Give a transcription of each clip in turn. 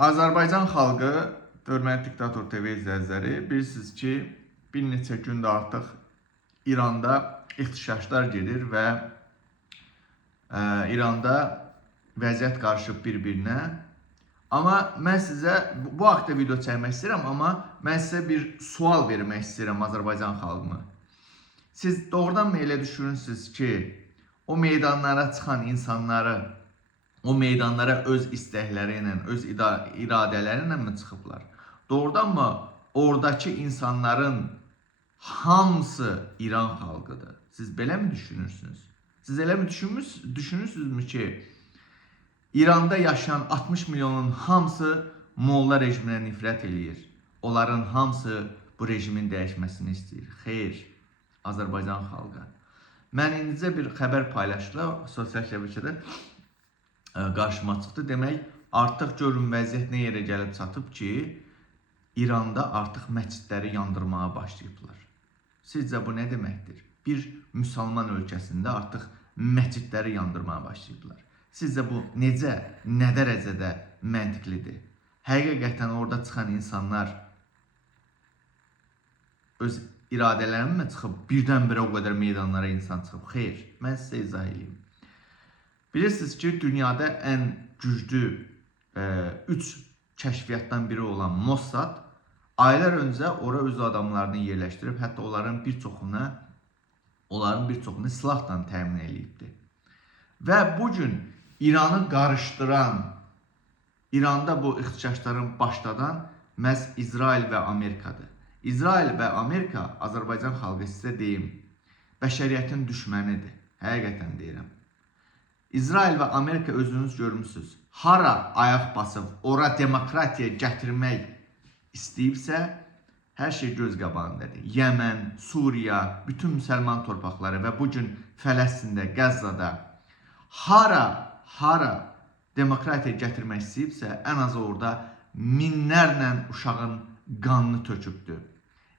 Azərbaycan xalqı, hörmətli Diktator TV izləyiciləri, bilirsiniz ki, bir neçə gündür artıq İranda ixtişaşlar gedir və İranda vəziyyət qarışıb bir-birinə. Amma mən sizə bu haqda video çəkmək istəyirəm, amma mən sizə bir sual vermək istəyirəm Azərbaycan xalqına. Siz doğrudan mı elə düşünürsünüz ki, o meydanlara çıxan insanları, o meydanlara öz istəkləri ilə, öz iradələri ilə mi çıxıblar? Doğrudan mı oradakı insanların hamısı İran xalqıdır? Siz belə mi düşünürsünüz? Siz elə mi düşünürsünüzmü ki, İranda yaşayan 60 milyonun hamısı Molla rejiminə nifrət eləyir. Onların hamısı bu rejimin dəyişməsini istəyir. Xeyr, Azərbaycan xalqı. Mən indicə bir xəbər paylaşdım sosial şəbəkədə. Qarşıma çıxdı. Demək, artıq görün vəziyyət nə yerə gəlib çatıb ki, İranda artıq məscidləri yandırmağa başlayıblar. Sizcə bu nə deməkdir? Bir müsəlman ölkəsində artıq məscidləri yandırmağa başlayıblar. Sizcə bu necə, nə dərəcədə məntiqlidir? Həqiqətən orada çıxan insanlar öz iradələrini mi çıxıb, birdən-birə o qədər meydanlara insan çıxıb? Xeyr, mən sizə izah edeyim. Bilirsiniz ki, dünyada ən güclü 3 kəşfiyyatdan biri olan Mossad aylar öncə ora öz adamlarını yerləşdirib, hətta onların bir çoxunu silahla təmin edibdir. Və bugün İranı qarışdıran, İranda bu ixtişaşların başladan məhz İsrail və Amerikadır. İsrail və Amerika, Azərbaycan xalqı sizə deyim, bəşəriyyətin düşmənidir. Həqiqətən deyirəm. İsrail və Amerika özünüz görmüsünüz. Hara ayaq basıb, ora demokratiya gətirmək istəyibsə, hər şey göz qabağındadır. Yəmən, Suriya, bütün müsəlman torpaqları və bugün Fələstində, Qəzzada hara demokratiya gətirmək istəyibsə, ən az orada minlərlə uşağın qanını tökübdür.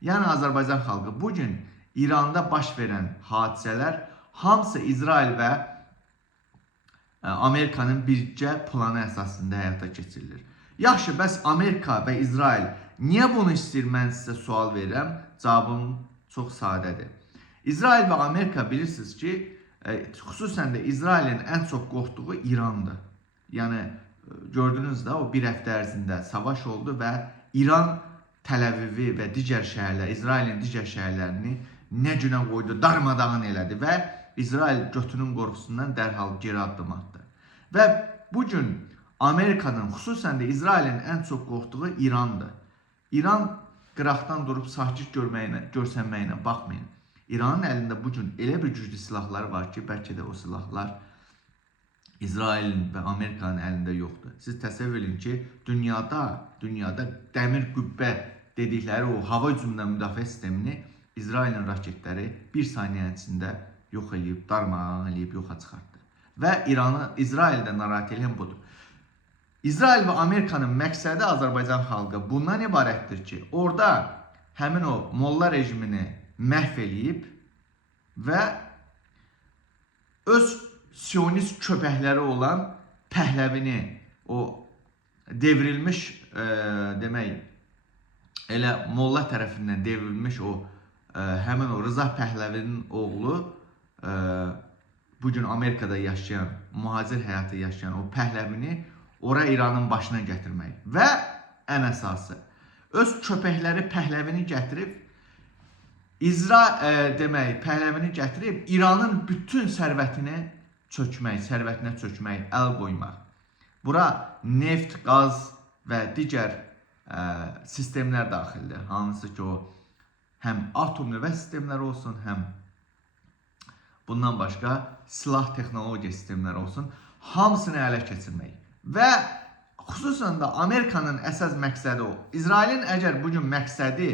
Yəni Azərbaycan xalqı bugün İranda baş verən hadisələr hamısı İsrail və Amerikanın bircə planı əsasında həyata keçirilir. Yaxşı, bəs Amerika və İsrail niyə bunu istəyir? Mən sizə sual verirəm. Cavabım çox sadədir. İsrail və Amerika bilirsiniz ki, xüsusən də İsrailin ən çox qorxduğu İrandır. Yəni, gördünüz də, o bir həftə ərzində savaş oldu və İran Təl-Əvivi və digər şəhərlər, İsrailin digər şəhərlərini nə günə qoydu, darmadağın elədi və İsrail götünün qorxusundan dərhal geri addım atdı. Və bugün Amerikanın, xüsusən də İsrailin ən çox qorxduğu İrandır. İran qıraqdan durub sakit görsənməyinə baxmayın. İranın əlində bugün elə bir güclü silahlar var ki, bəlkə də o silahlar İsrailin və Amerikanın əlində yoxdur. Siz təsəvvür edin ki, dünyada dəmir qübbə dedikləri o hava hücumundan müdafiə sistemini İsrailin raketləri bir saniyənin içində yox edib, darmadağın edib, yoxa çıxartdı. Və İsraildə narahat edən budur. İsrail və Amerikanın məqsədi Azərbaycan xalqı bundan ibarətdir ki, orada həmin o Molla rejimini məhv eləyib və öz sionist köpəkləri olan Pəhləvini, o devrilmiş, demək, elə Molla tərəfindən devrilmiş o həmin o Rıza Pəhləvinin oğlu, bugün Amerikada yaşayan, mühacir həyatı yaşayan o Pəhləvini ora İranın başına gətirmək. Və ən əsası, öz köpəkləri Pəhləvini gətirib, Pəhləvini gətirib, İranın bütün sərvətinə çökmək, əl qoymaq. Bura neft, qaz və digər sistemlər daxildir. Hansı ki, o həm atom nüvə sistemləri olsun, həm bundan başqa silah texnologiya sistemləri olsun, hamısını ələ keçirmək. Və xüsusən də Amerikanın əsas məqsədi o. İsrailin əgər bugün məqsədi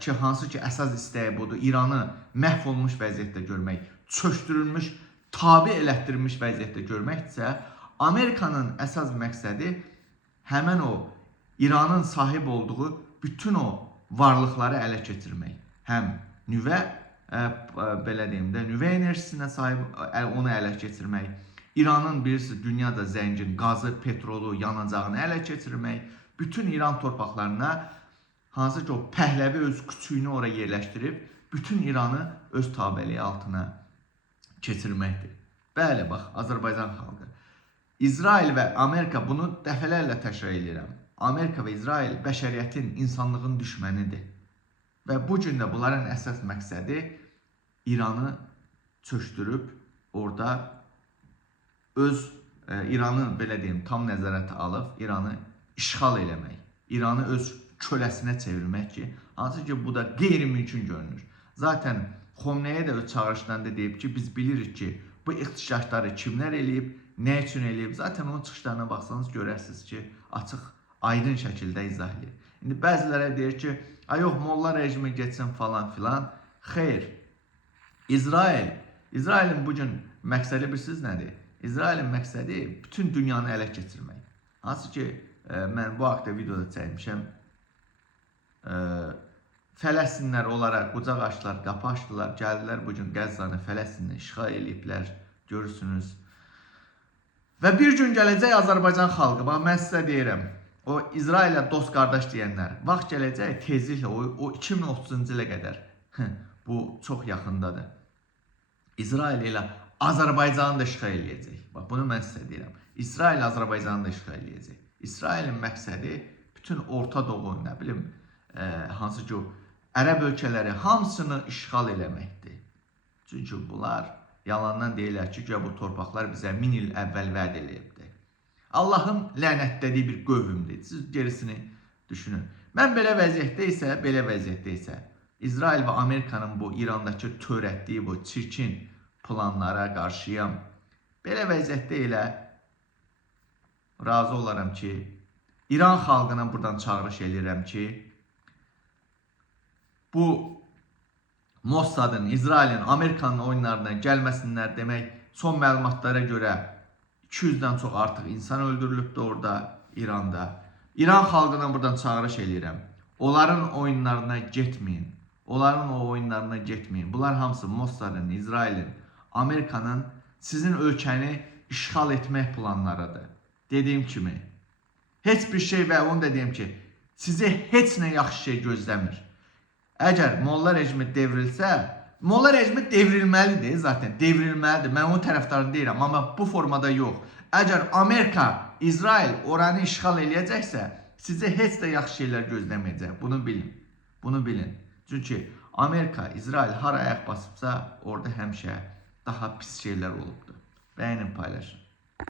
ki, hansı ki, əsas istəyi budur, İranı məhv olmuş vəziyyətdə görmək, çöşdürülmüş, tabi elətdirilmiş vəziyyətdə görməkdirsə, Amerikanın əsas məqsədi həmən o İranın sahib olduğu bütün o varlıqları ələ keçirmək. Həm nüvə, belə deyim də, nüvə enerjisinə sahib onu ələ keçirmək, İranın birisi dünyada zəngin qazı, petrolu, yanacağını ələ keçirmək, bütün İran torpaqlarına hansı ki o Pəhləvi öz küçüyünü oraya yerləşdirib, bütün İranı öz tabəliyi altına keçirməkdir. Bəli, bax, Azərbaycan xalqı. İsrail və Amerika, bunu dəfələrlə təkrar edirəm. Amerika və İsrail bəşəriyyətin, insanlığın düşmənidir. Və bu gün də bunların əsas məqsədi İranı çökdürüb, orada öz İranı, belə deyim, tam nəzarətə alıb, İranı işğal eləmək, İranı öz köləsinə çevirmək ki, hansı ki, bu da qeyri-mümkün görünür. Zaten Xomneyə də öz çağırışlarında deyib ki, biz bilirik ki, bu ixtişaşları kimlər eləyib, nə üçün eləyib. Zaten onun çıxışlarına baxsanız görərsiniz ki, açıq, aydın şəkildə izah edir. İndi bəzilərə deyir ki, yox, molla rejimi geçsin falan filan. Xeyr, İsrailin bugün məqsədi bilirsiniz nədir? İsrailin məqsədi bütün dünyanı ələ keçirmək. Hansı ki, mən bu haqda videoda çəkmişəm. Fələstinlər olaraq qucaq açdılar, qapı açdılar, gəldilər bugün Qəzzanı, Fələstini işğal eləyiblər, görürsünüz. Və bir gün gələcək Azərbaycan xalqı, bax mən sizə deyirəm, o İsraillə dost qardaş deyənlər, vaxt gələcək tezliklə, o 2030-cu ilə qədər, bu çox yaxındadır. İsrail ilə Azərbaycanı da işğal eləyəcək. Bax, bunu mən sizə deyirəm. İsrail Azərbaycanı da işğal eləyəcək. İsrailin məqsədi bütün Orta Doğu, nə bilim, hansı ki, Ərəb ölkələri hamısını işğal eləməkdir. Çünki bunlar yalandan deyirlər ki, bu torpaqlar bizə 1000 il əvvəl vəd eləyibdir. Allahın lənətlədiyi bir qövmdür. Siz gerisini düşünün. Mən belə vəziyyətdə isə, İsrail və Amerikanın bu İrandakı törətdiyi bu çirkin planlara qarşıyam. Belə vəziyyətdə elə razı olaram ki, İran xalqına buradan çağırış edirəm ki, bu Mossadın, İsrailin, Amerikanın oyunlarına gəlməsinlər demək, son məlumatlara görə 200-dən çox artıq insan öldürülübdür orada, İranda. İran xalqına buradan çağırış edirəm. Onların oyunlarına getməyin. Onların o oyunlarına getməyin. Bunlar hamısı Mossadın, İsrailin, Amerikanın sizin ölkəni işğal etmək planlarıdır. Dediyim kimi, heç bir şey və onu da deyim ki, sizi heç nə yaxşı şey gözləmir. Əgər molla rejimi devrilsə, molla rejimi devrilməlidir zaten, devrilməlidir. Mən onun tərəfdarı deyirəm, amma bu formada yox. Əgər Amerika, İsrail oranı işğal eləyəcəksə, sizə heç də yaxşı şeylər gözləməyəcək. Bunu bilin, bunu bilin. Çünki Amerika, İsrail hara ayaq basıbsa, orada həmişə daha pis şeylər olubdur. Bəyənin, paylaşın.